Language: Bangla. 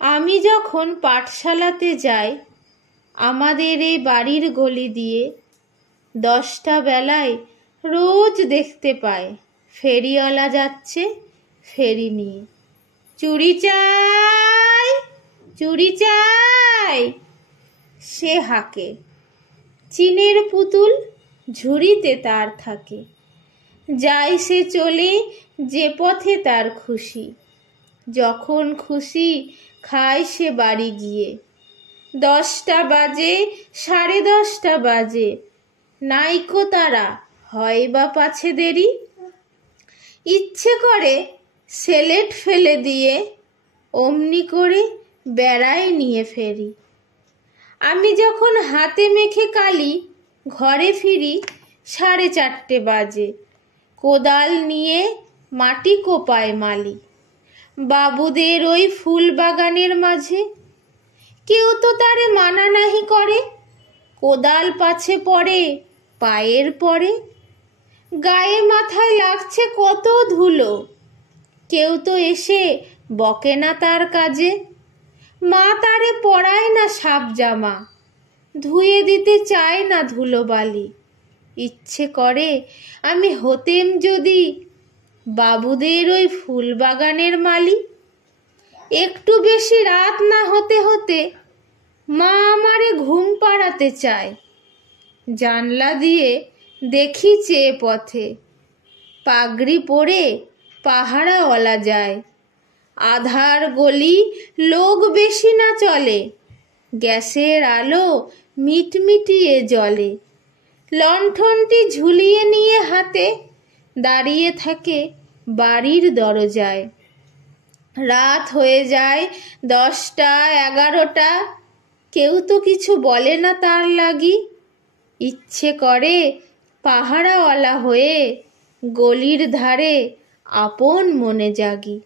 আমি যখন পাঠশালাতে যাই আমাদের এই বাড়ির গলি দিয়ে 10টা বেলায় রোজ দেখতে পাই ফেরিওয়ালা যাচ্ছে ফেরি নিয়ে। চুড়ি চাই, চুড়ি চাই, সে হাঁকে। চিনের পুতুল ঝুড়িতে তার থাকে, যায় সে চলে যে পথে তার খুশি। যখন খুশি খায় সে বাড়ি গিয়ে। 10টা বাজে, 10:30 বাজে, নাইকো তারা, হয় বা পাছে দেরি। ইচ্ছে করে সেলেট ফেলে দিয়ে অমনি করে বেড়াই নিয়ে ফেরি। আমি যখন হাতে মেখে কালি ঘরে ফিরি 4:30 বাজে, কোদাল নিয়ে মাটি কোপায় মালি। বাবুদের ওই ফুল বাগানের মাঝে কেউ তো তারে মানা নাহি করে, কোদাল পাছে পড়ে পায়ের পরে। গায়ে মাথায় লাগছে কত ধুলো, কেউ তো এসে বকে না তার কাজে। মা তারে পরায় না সাপ জামা, ধুয়ে দিতে চায় না ধুলোবালি। ইচ্ছে করে আমি হতেম যদি বাবুদের ওই ফুল বাগানের মালি। একটু বেশি রাত না হতে হতে মা আমারে ঘুম পাড়াতে চায়। জানলা দিয়ে দেখি চেয়ে পথে পাগড়ি পরে পাহারাওয়ালা যায়। আধার গলি, লোক বেশি না চলে, গ্যাসের আলো মিটমিটিয়ে জ্বলে। লণ্ঠনটি ঝুলিয়ে নিয়ে হাতে দাঁড়িয়ে থাকে বাড়ির দরজায়। রাত হয়ে যায় 10টা 11টা, কেউ তো কিছু বলে না তার লাগি। ইচ্ছে করে পাহারাওয়ালা হয়ে গলির ধারে আপন মনে জাগি।